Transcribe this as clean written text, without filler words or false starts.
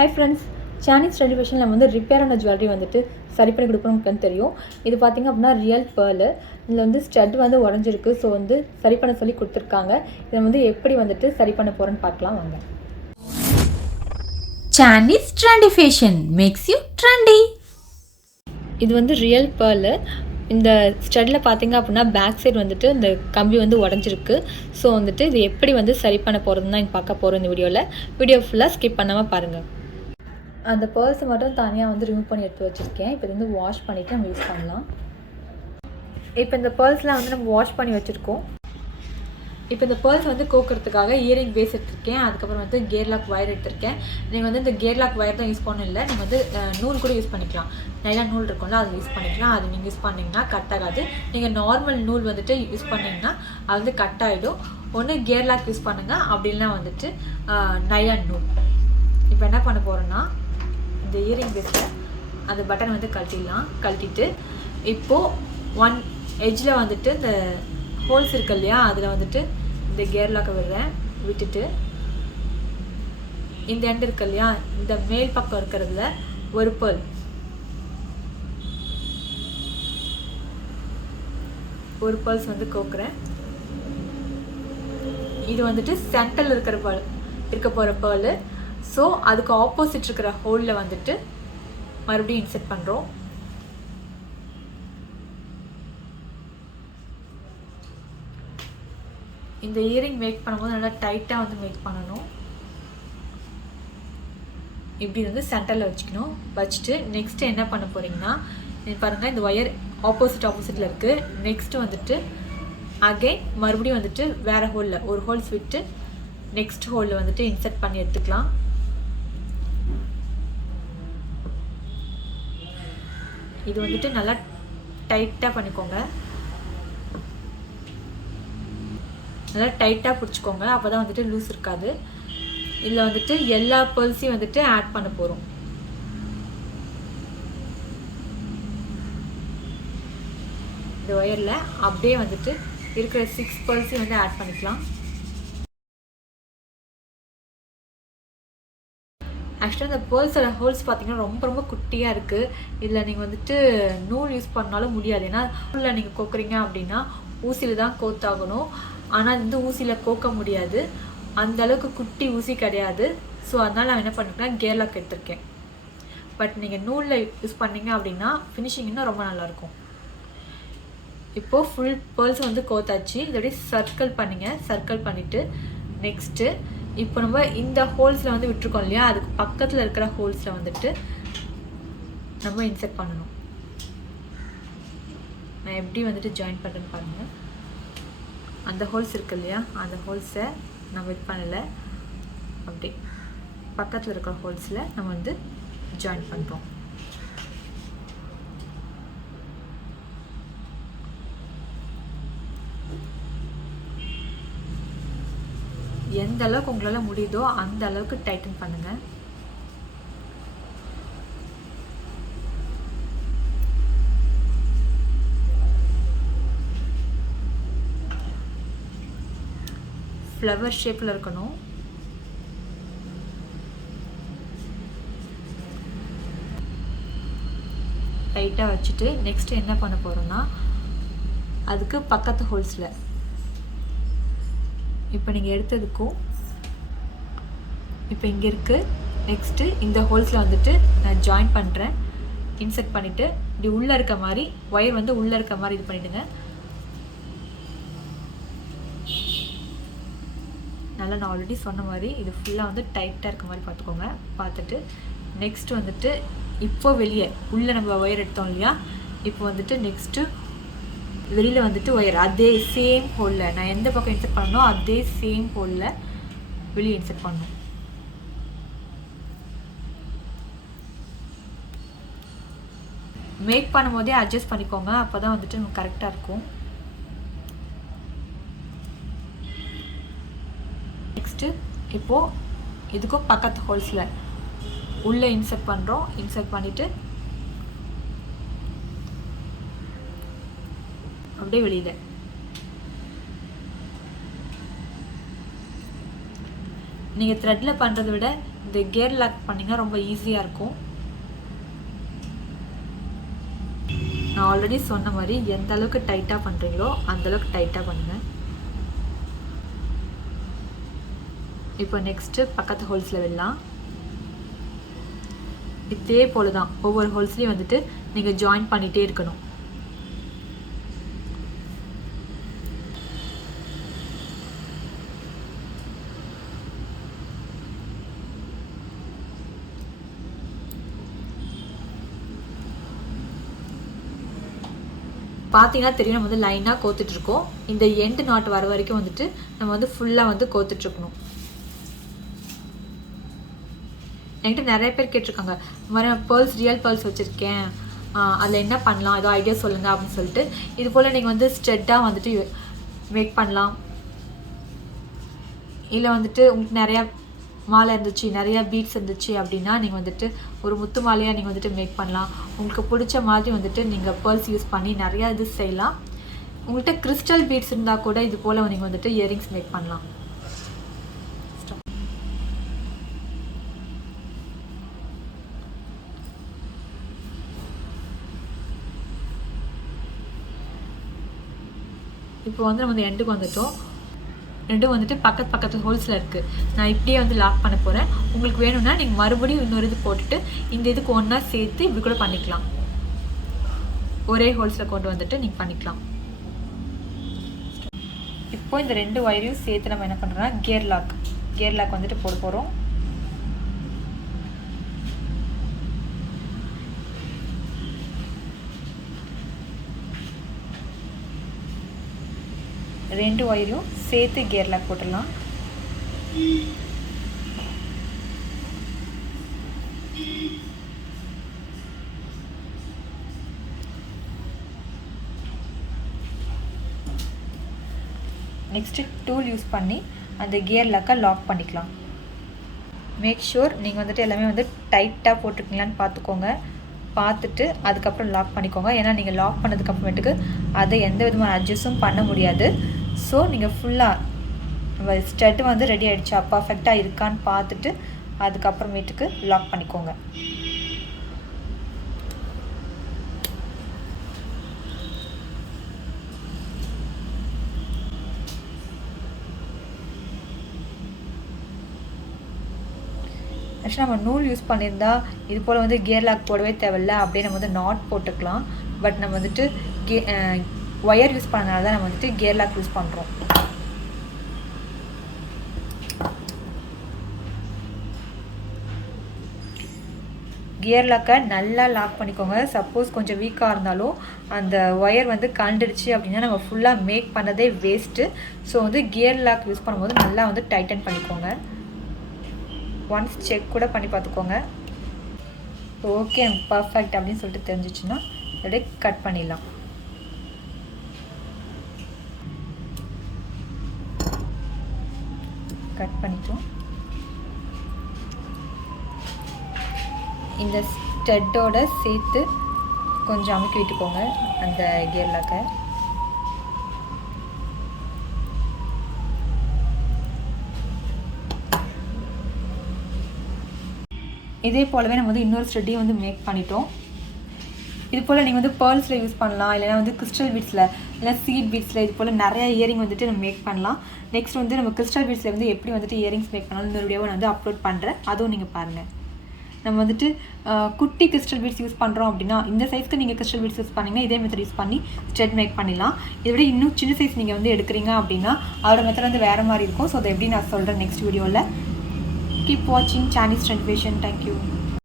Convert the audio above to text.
Hi friends, சானீஸ் ட்ரெடிஃபேஷனில் நம்ம வந்து ரிப்பேரான jewellery வந்துட்டு சரி பண்ணி கொடுப்போம்னு தெரியும். இது பார்த்திங்க அப்படின்னா ரியல் பேர்லு. இதில் வந்து ஸ்டட் வந்து உடஞ்சிருக்கு. ஸோ வந்து சரி பண்ண சொல்லி கொடுத்துருக்காங்க. இதை வந்து எப்படி வந்துட்டு சரி பண்ண போகிறேன்னு பார்க்கலாம் வாங்க. சானீஸ் ட்ரெடிஃபேஷன் மேக்ஸ் யூ ட்ரெண்டி. இது வந்து ரியல் பேர்லு. இந்த ஸ்டட்டில் பார்த்திங்க அப்படின்னா பேக் சைடு வந்துட்டு இந்த கம்பி வந்து உடஞ்சிருக்கு. ஸோ வந்துட்டு இது எப்படி வந்து சரி பண்ண போகிறதுன்னு தான் பார்க்க போகிறோம் இந்த வீடியோவில். வீடியோ ஃபுல்லாக ஸ்கிப் பண்ணாமல் பாருங்கள். அந்த பர்ஸை மட்டும் தனியாக வந்து ரிமூவ் பண்ணி எடுத்து வச்சுருக்கேன். இப்போ இது வந்து வாஷ் பண்ணிவிட்டு நம்ம யூஸ் பண்ணலாம். இப்போ இந்த பர்ஸ்லாம் வந்து நம்ம வாஷ் பண்ணி வச்சுருக்கோம். இப்போ இந்த பர்ஸ் வந்து கோக்கிறதுக்காக இயரிங் பேஸ் எடுத்திருக்கேன். அதுக்கப்புறம் வந்து கியர் லாக் ஒயர் எடுத்திருக்கேன். நீங்கள் வந்து இந்த கியர் லாக் ஒயர் தான் யூஸ் பண்ணணும் இல்லை, நீங்கள் வந்து நூல் கூட யூஸ் பண்ணிக்கலாம். நிறையா நூல் இருக்கும்ல, அது யூஸ் பண்ணிக்கலாம். அது நீங்கள் யூஸ் பண்ணிங்கன்னா கட் ஆகாது. நீங்கள் நார்மல் நூல் வந்துட்டு யூஸ் பண்ணிங்கன்னா அது வந்து கட் ஆகிடும். ஒன்று கியர் லாக் யூஸ் பண்ணுங்கள், அப்படின்லாம் வந்துட்டு நைலான் நூல். இப்போ என்ன பண்ண போகிறோன்னா, இந்த இயரிங் பேஸில் அந்த பட்டன் வந்து கழட்டிட்டு இப்போது ஒன் எட்ஜில் வந்துட்டு இந்த ஹோல்ஸ் இருக்கு இல்லையா, அதில் வந்துட்டு இந்த கியர் லாக்கை விட்டுட்டு இந்த எண்ட் இருக்கு இல்லையா, இந்த மேல் பக்கம் இருக்கிறதுல ஒரு பேர்ல்ஸ் வந்து கோக்குறேன். இது வந்துட்டு சென்டரில் இருக்க போகிற பேர்லு. ஸோ அதுக்கு ஆப்போசிட் இருக்கிற ஹோலில் வந்துட்டு மறுபடியும் இன்செர்ட் பண்ணுறோம். இந்த இயரிங் மேக் பண்ணும்போது நல்லா டைட்டாக வந்து மேக் பண்ணணும். இப்படி வந்து சென்டரில் வச்சுட்டு நெக்ஸ்ட்டு என்ன பண்ண போகிறீங்கன்னா, பாருங்கள் இந்த ஒயர் ஆப்போசிட்டில் இருக்குது. நெக்ஸ்ட்டு வந்துட்டு அகைன் மறுபடியும் வந்துட்டு வேறு ஹோலில் ஒரு ஹோல்ஸ் விட்டு நெக்ஸ்ட் ஹோலில் வந்துட்டு இன்செர்ட் பண்ணி எடுத்துக்கலாம். இது வந்துட்டு நல்லா டைட்டாக பண்ணிக்கோங்க, நல்லா டைட்டாக பிடிச்சிக்கோங்க. அப்போ தான் வந்துட்டு லூஸ் இருக்காது. இதில் வந்துட்டு எல்லா பேர்ல்ஸையும் வந்துட்டு ஆட் பண்ண போகிறோம். இந்த ஒயரில் அப்படியே வந்துட்டு இருக்கிற 6 பேர்ல்ஸையும் வந்து ஆட் பண்ணிக்கலாம். ஆக்சுவலாக இந்த பேர்ல்ஸோட ஹோல்ஸ் பார்த்திங்கன்னா ரொம்ப குட்டியாக இருக்குது. இதில் நீங்கள் வந்துட்டு நூல் யூஸ் பண்ணாலும் முடியாது. ஏன்னா நூலில் நீங்கள் கோக்குறீங்க அப்படின்னா ஊசியில் தான் கோத்தாகணும். ஆனால் இது வந்து ஊசியில் கோக்க முடியாது, அந்தளவுக்கு குட்டி ஊசி கிடையாது. ஸோ அதனால் நான் என்ன பண்ணிருக்கேன், கியர் லாக் எடுத்திருக்கேன். பட் நீங்கள் நூலில் யூஸ் பண்ணிங்க அப்படின்னா ஃபினிஷிங் இன்னும் ரொம்ப நல்லாயிருக்கும். இப்போது ஃபுல் பேர்ல்ஸ் வந்து கோத்தாச்சு. இதோடய சர்க்கிள் பண்ணிவிட்டு நெக்ஸ்ட்டு இப்போ நம்ம இந்த ஹோல்ஸில் வந்து விட்டுருக்கோம் இல்லையா, அதுக்கு பக்கத்தில் இருக்கிற ஹோல்ஸில் வந்துட்டு நம்ம இன்செர்ட் பண்ணணும். நான் எப்படி வந்துட்டு ஜாயின் பண்ணுறேன்னு பாருங்கள். அந்த ஹோல்ஸ் இருக்கு இல்லையா, அந்த ஹோல்ஸை நம்ம இது பண்ணலை, அப்படி பக்கத்தில் இருக்கிற ஹோல்ஸில் நம்ம வந்து ஜாயின் பண்ணுறோம். எந்த அளவுக்கு உங்களால் முடியுதோ அந்த அளவுக்கு டைட்டன் பண்ணுங்கள். ஃப்ளவர் ஷேப்பில் இருக்கணும். டைட்டாக வச்சுட்டு நெக்ஸ்ட் என்ன பண்ண போகிறோன்னா, அதுக்கு பக்கத்து ஹோல்ஸில் இப்போ நீங்கள் எடுத்ததுக்கும் இப்போ இங்கே இருக்குது. நெக்ஸ்ட்டு இந்த ஹோல்ஸில் வந்துட்டு நான் ஜாயின் பண்ணுறேன். இன்செர்ட் பண்ணிவிட்டு இப்படி உள்ளே இருக்க மாதிரி ஒயர் வந்து உள்ளே இருக்க மாதிரி இது பண்ணிவிடுங்க. நல்லா நான் ஆல்ரெடி சொன்ன மாதிரி இது ஃபுல்லாக வந்து டைட்டாக இருக்க மாதிரி பார்த்துட்டு நெக்ஸ்ட் வந்துட்டு இப்போ வெளியே உள்ளே நம்ம ஒயர் எடுத்தோம் இல்லையா, இப்போ வந்துட்டு நெக்ஸ்ட்டு வெளியில் வந்துட்டு ஒயர் அதே சேம் ஹோலில் நான் எந்த பக்கம் இன்செர்ட் பண்ணணும் அதே சேம் ஹோலில் வெளியே இன்செர்ட் பண்ணணும். மேக் பண்ணும்போதே அட்ஜஸ்ட் பண்ணிக்கோங்க, அப்போ தான் வந்துட்டு நமக்கு கரெக்டாக இருக்கும். நெக்ஸ்ட்டு இப்போது இதுக்கும் பக்கத்து ஹோல்ஸில் உள்ளே இன்செர்ட் பண்ணுறோம். இன்செர்ட் பண்ணிவிட்டு அப்படியே வெளியில் நீங்கள் த்ரெட்டில் பண்ணுறதை விட இந்த கியர் லாக் பண்ணிங்கன்னா ரொம்ப ஈஸியாக இருக்கும். நான் ஆல்ரெடி சொன்ன மாதிரி எந்த அளவுக்கு டைட்டாக பண்ணுறீங்களோ அந்தளவுக்கு டைட்டாக பண்ணுங்கள். இப்போ நெக்ஸ்ட்டு பக்கத்து ஹோல்ஸில் விடலாம். இதே போல் தான் ஒவ்வொரு ஹோல்ஸ்லேயும் வந்துட்டு நீங்கள் ஜாயின் பண்ணிகிட்டே இருக்கணும். பார்த்தீங்கன்னா தெரியும், நம்ம வந்து லைனாக கோத்துட்ருக்கோம். இந்த எண்டு நாட் வர வரைக்கும் வந்துட்டு நம்ம வந்து ஃபுல்லாக வந்து கோத்துட்ருக்கணும். என்கிட்ட நிறைய பேர் கேட்டிருக்காங்க, இந்த மாதிரி நான் பேர்ல்ஸ் ரியல் பேர்ல்ஸ் வச்சுருக்கேன், அதில் என்ன பண்ணலாம், ஏதோ ஐடியா சொல்லுங்கள் அப்படின்னு சொல்லிட்டு. இது போல் நீங்கள் வந்து ஸ்ட்ரெட்டாக வந்துட்டு மேக் பண்ணலாம். இல்லை வந்துட்டு உங்களுக்கு நிறையா மாலை இருந்துச்சு, நிறையா பீட்ஸ் இருந்துச்சு அப்படின்னா நீங்கள் வந்துட்டு ஒரு முத்து மாலையாக நீங்கள் வந்துட்டு மேக் பண்ணலாம். உங்களுக்கு பிடிச்ச மாதிரி வந்துட்டு நீங்கள் பேர்ல்ஸ் யூஸ் பண்ணி நிறையா இது செய்யலாம். உங்கள்கிட்ட கிறிஸ்டல் பீட்ஸ் இருந்தால் கூட இது போல் நீங்கள் வந்துட்டு இயரிங்ஸ் மேக் பண்ணலாம். இப்போ வந்து நம்ம எண்டுக்கு வந்துட்டோம். ரெண்டும் வந்துட்டு பக்கத்து ஹோல்ஸில் இருக்குது. நான் இப்படியே வந்து லாக் பண்ண போகிறேன். உங்களுக்கு வேணும்னா நீங்கள் மறுபடியும் இன்னொரு இது போட்டுட்டு இந்த இதுக்கு ஒன்றா சேர்த்து இப்படி கூட பண்ணிக்கலாம். ஒரே ஹோல்ஸில் கொண்டு வந்துட்டு நீங்கள் பண்ணிக்கலாம். இப்போ இந்த 2 ஒயரையும் சேர்த்து நம்ம என்ன பண்ணுறோம்னா கியர் லாக் வந்துட்டு போட போகிறோம். ரெண்டு ஒயரையும் சேர்த்து கியர் லாக் போட்டுடலாம். நெக்ஸ்ட்டு டூல் யூஸ் பண்ணி அந்த கியர் லாக்கை லாக் பண்ணிக்கலாம். மேக் ஷூர் நீங்கள் வந்துட்டு எல்லாமே வந்து டைட்டாக போட்டுருக்கீங்களான்னு பார்த்துட்டு அதுக்கப்புறம் லாக் பண்ணிக்கோங்க. ஏன்னா நீங்கள் லாக் பண்ணதுக்கப்புறமேட்டுக்கு அதை எந்த விதமான அட்ஜஸ்ட்டும் பண்ண முடியாது. ஸோ நீங்கள் ஃபுல்லாக ஸ்டட் வந்து ரெடி ஆகிடுச்சா, பர்ஃபெக்டாக இருக்கான்னு பார்த்துட்டு அதுக்கப்புறமேட்டுக்கு லாக் பண்ணிக்கோங்க. ஆக்சுவலாக நம்ம நூல் யூஸ் பண்ணியிருந்தா இது போல் வந்து கியர் லாக் போடவே தேவையில்லை, அப்படியே நம்ம வந்து நாட் போட்டுக்கலாம். பட் நம்ம வந்துட்டு ஒயர் யூஸ் பண்ணனால தான் நம்ம வந்துட்டு கியர் லாக் யூஸ் பண்ணுறோம். கியர் லாக்கை நல்லா லாக் பண்ணிக்கோங்க. சப்போஸ் கொஞ்சம் வீக்காக இருந்தாலும் அந்த ஒயர் வந்து கழண்டுடுச்சு அப்படின்னா நம்ம ஃபுல்லாக மேக் பண்ணதே வேஸ்ட்டு. ஸோ வந்து கியர் லாக் யூஸ் பண்ணும்போது நல்லா வந்து டைட்டன் பண்ணிக்கோங்க. ஒன்ஸ் செக் கூட பண்ணி பார்த்துக்கோங்க. ஓகே பர்ஃபெக்ட் அப்படின்னு சொல்லிட்டு தெரிஞ்சிச்சுன்னா அப்படியே கட் பண்ணிடலாம். கட் பண்ணிட்டோம். இந்த ஸ்டட்டோட சேர்த்து கொஞ்சம் அமுக்கி விட்டுக்கோங்க அந்த கியர் லாக்கை. இதே போலவே நம்ம வந்து இன்னொரு ஸ்டட்டையும் வந்து மேக் பண்ணிட்டோம். இது போல் நீங்கள் வந்து பேர்ல்ஸில் யூஸ் பண்ணலாம், இல்லைனா வந்து கிறிஸ்டல் பீட்ஸில், இல்லை சீட் பீட்ஸில் இது போல் நிறையா இயரிங் வந்துட்டு நம்ம மேக் பண்ணலாம். நெக்ஸ்ட் வந்து நம்ம கிறிஸ்டல் பீட்ஸில் வந்து எப்படி வந்துட்டு இயரிங்ஸ் மேக் பண்ணலாம் இந்த வீடியோவை நான் வந்து அப்லோட் பண்ணுறேன், அதுவும் நீங்கள் பாருங்கள். நம்ம வந்துட்டு குட்டி கிறிஸ்டல் பீட்ஸ் யூஸ் பண்ணுறோம் அப்படின்னா இந்த சைஸ்க்கு நீங்கள் கிறிஸ்டல் பீட்ஸ் யூஸ் பண்ணிங்கன்னா இதே மெத்தட் யூஸ் பண்ணி ஸ்டட் மேக் பண்ணிடலாம். இதை விட இன்னும் சின்ன சைஸ் நீங்கள் வந்து எடுக்கிறீங்க அப்படின்னா அதோட மெத்தட் வந்து வேறு மாதிரி இருக்கும். ஸோ அதை எப்படி நான் சொல்கிறேன் நெக்ஸ்ட் வீடியோவில். கீப் வாட்சிங் Chinese Trend Fashion. Thank you.